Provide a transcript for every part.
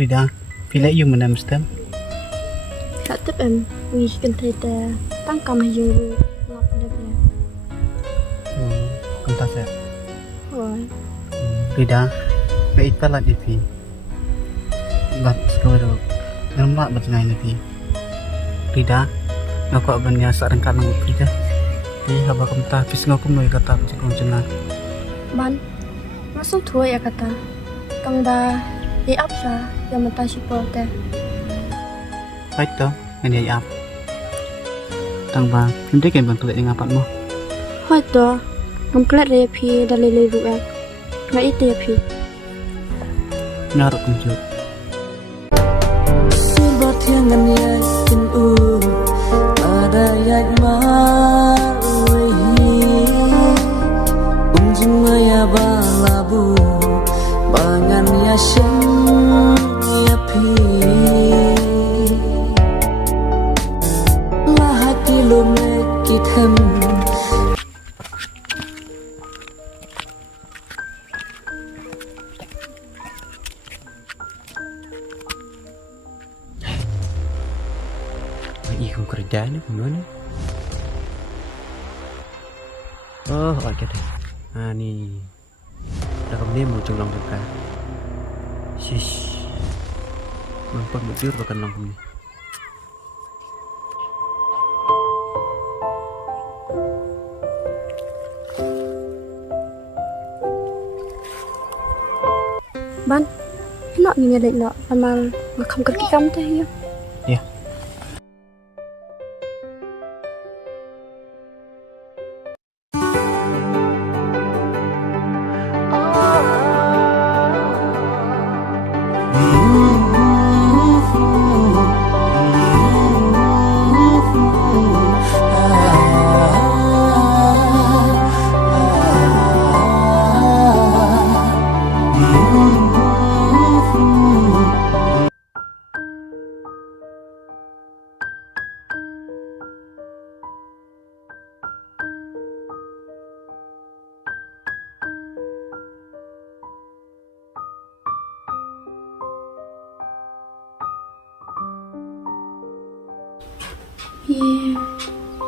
Rida, pila yung manamstam? Dạ tiếp em vì cần thầy ta tăng cầm hay dùng ngọc đẹp nè. Kanta sa. Rồi. Rida, kait pala di pi. Bat skoro. Namla bat ngai na pi. Rida, ngako ban niya sa rangka ng Rida. Pi haba kamta pis ngakum noy kata cikong jena. Ban masuk thua ya kata. Kang da di áp ra yang mata super ta. Right to, ngani ap. Tang ba, hindi kay bang tulit ng apat mo. Hoi to, ngam klet re phi da le le ru ek. Ngai ite phi. Ngaro kung jud. Bát thiên ngân nhai tình u ada yak ma unjung ya balabu bangan ya shen ya pi la hati lo me kithem Ikut kerjaan gimana? Oh, oke deh. Nah nih, rekam dia muncul langsung kan. Shish, nampak betul bahkan langsung nih. Ban, enak ni ngadek nak amal makam kerki kamu teh ya. Ya.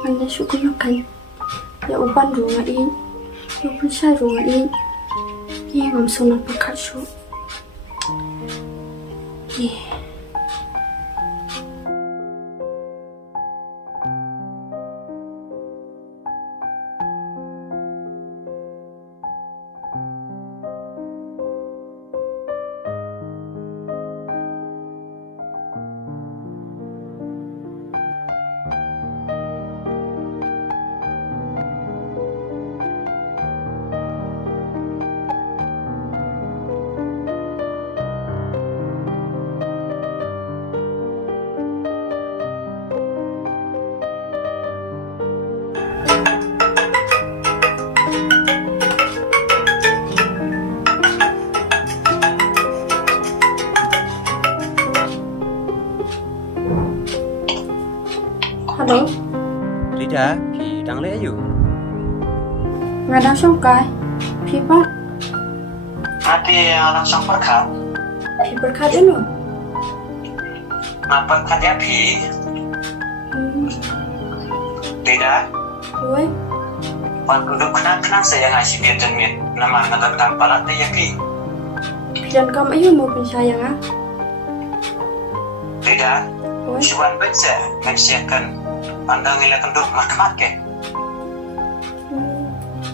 Anda syukur makan. Ya uban runga in. Ya uban syai runga in. Ngam sunat pakat syuk. Halo, Rida, Ki đang lẽอยู่ ngài đang sống cái. Phi bắt, Ati langsung perkat. phi berkat ini. Perkat ya Pi. Tidak. Oi, Wan duduk kenang saya ngasih biar dan mit. Nama ngadap tampalat ya Pi. pilihan kamu ayo mau pensayang ah. Tidak. Oi, Siwan baca mensiakan pandang ilakan duduk makmat ke.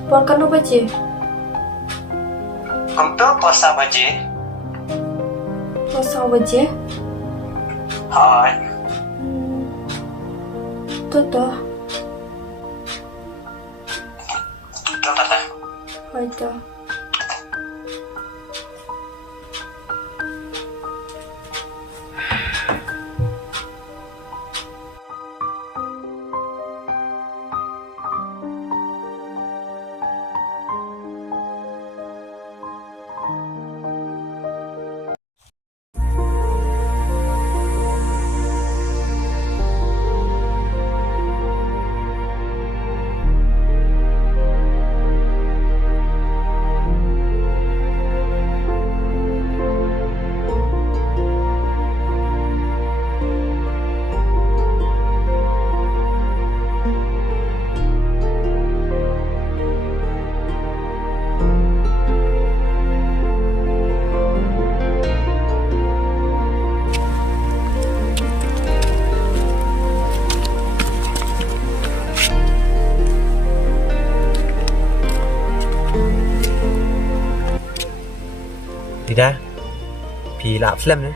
Polkan apa je? Kumtu puasa baji. Puasa apa je? Hai. Toto, Tuh tata. oi to. Rida, pi lap slam na.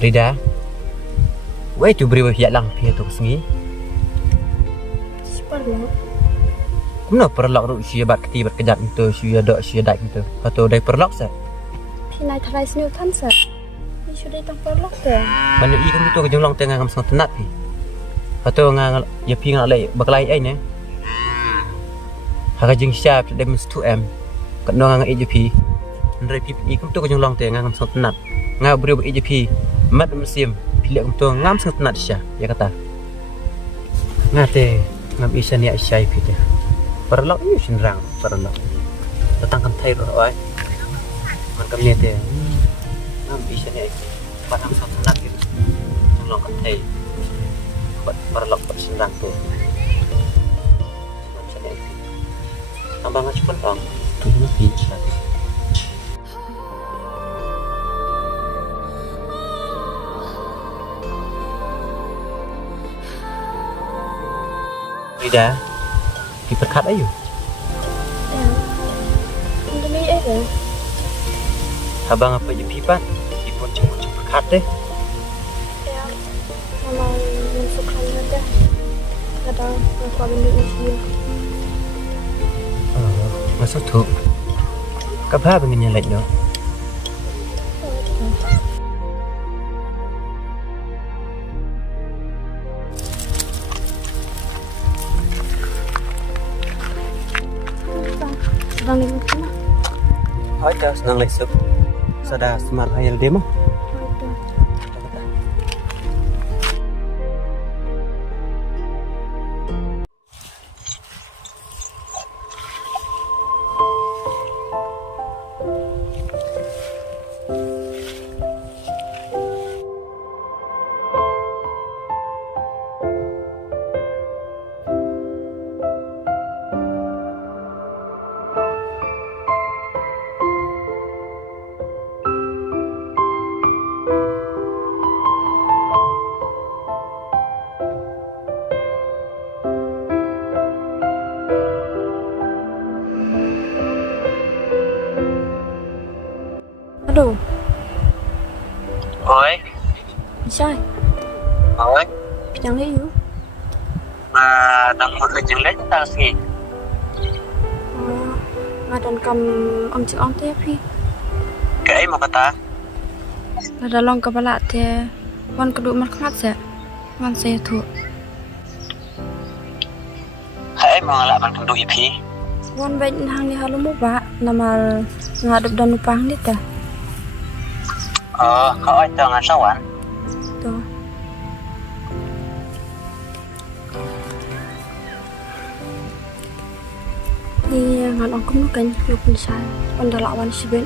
Rida, wai tu beri hiat lang pi tu sengi. Perlu. Kumno perlok ru sia bat keti bat kejap itu sia dak sia dak itu. Atau dai perlok sa. พี่นายทลายสนิวท่านเสร็จนี่ชุดได้ต้องเปิดล็อกแต่ Banyak i kum tu ke jonglong tengah ngam sang tenat pi. Atau ngang ya pi ngalai baklai ai ne. Haga jing sia pi dem 2m. Kat no ngang i pi. Ndrai pi i kum tu ke jonglong tengah ngam sang tenat. Nga beri i pi mat mesim pilih kum tu ngam sang tenat sia ya kata. Ngate ngam isa ni sia pi te. Perlok i sinrang perlok. Datang kan thai ro ai. Man kam ni te. Ngam isa ni pat ngam sang tenat gitu. Jonglong kan thai. Pat perlok pat sinrang tu. Ngam isa ni tambah ngajpun bang. Tu ni pi. Rida, diperkat ayo. Ini ni ada. Abang apa je pipat, ipun cuma perkat deh. Ya, memang mensukan saja. Kadang aku ambil usia. Masuk tu. Kapha pengen lek no. Sedang di mana? Hai dah senang lek sup. Sada smart hayal demo. Aduh, Oi, Sai, oi. yang hiu. Đang một lịch trình lấy ta gì? Ngadan kam om cik on teh pi. Kể một kata. Ada long kepala teh. Wan kedua markmat se. Wan saya tu. Hãy mong lại bằng đôi IP. Wan baik hang ni halu mu ba. Nama ngadep dan upang ni teh. Có ai tao ngàn sao anh? Tu. Ni ngan ong kum kan yu pun sai. Wan dah lawan sibet.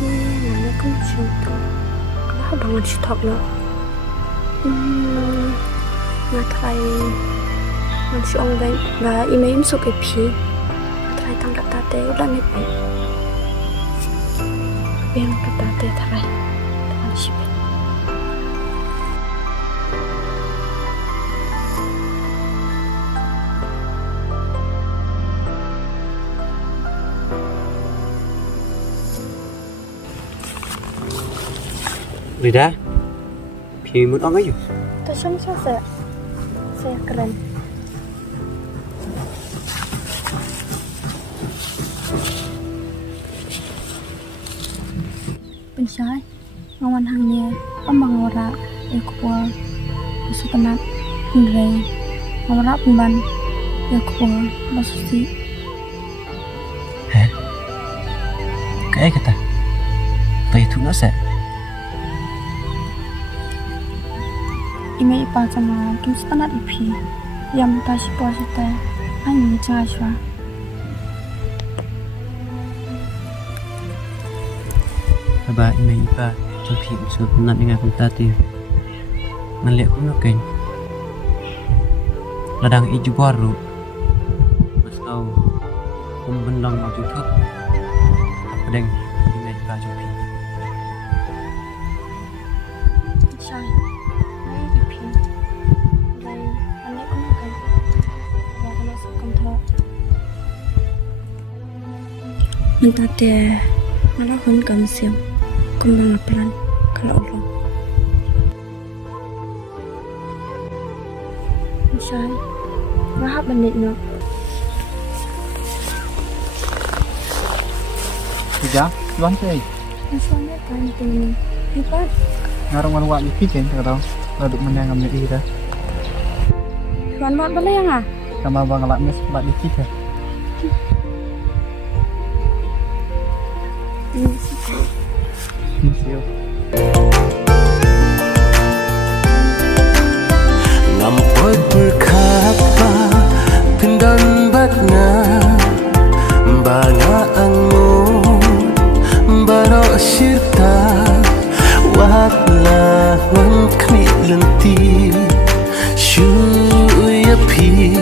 Ni ngan kum sum tu. Kenapa bangun stop lo? Ngatai ngan si ong baik ba email masuk ke pi. Ngatai tang kata teh udah ni baik. Biar kata teh tarai. Tangan sibet. Rida, pi mun ong ayo. Terus saya keren. Pensai, ngawan hangnya, pemangora, ekor, musuh penat, hindrai, ngawara pemban, ekor, basusi. Hả? Cái kata. Tay tu nó sẽ. Ime ipa sama kim setanat ipi, yang tashi puasa teh, hanya jangan shwa. Ba ime ipa trong pi usul penat dengan pentati. Ngalek ku no ken. Ladang iju baru. Mas tau. Pembendang mau tutup. Pedeng ime ipa trong pi. Pensai, ayo ipi. Minta dia malah hun kam siam kembang pelan kalau Allah. Misal, rahab benit no. Tidak, luan saya. Misalnya kan ini hebat. Ngarang wan wak lipi jen tak tahu. Laduk menang ambil ira. Tuan mat boleh yang ah? Sama bang lak mes wak lipi jen. Misiu. Ngampoi berkapa Pindan batnya Banga angun Barok syirta Wahlah Wan kni lenti Shu ya pi